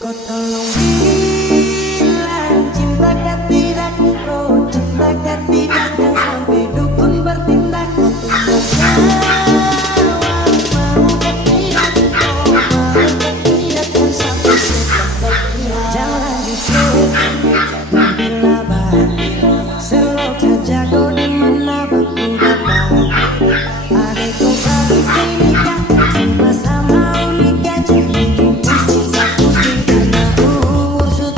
Kau tolong bilang cintakah tidak, kau cintakah tidak, dan sampai dukun bertindak. Kau jawab maukah tidak, kau maukah tidak, dan sampai setan berpihak. Jangan dicek, jangan dilabah, selalu saja kau di mana aku dapat.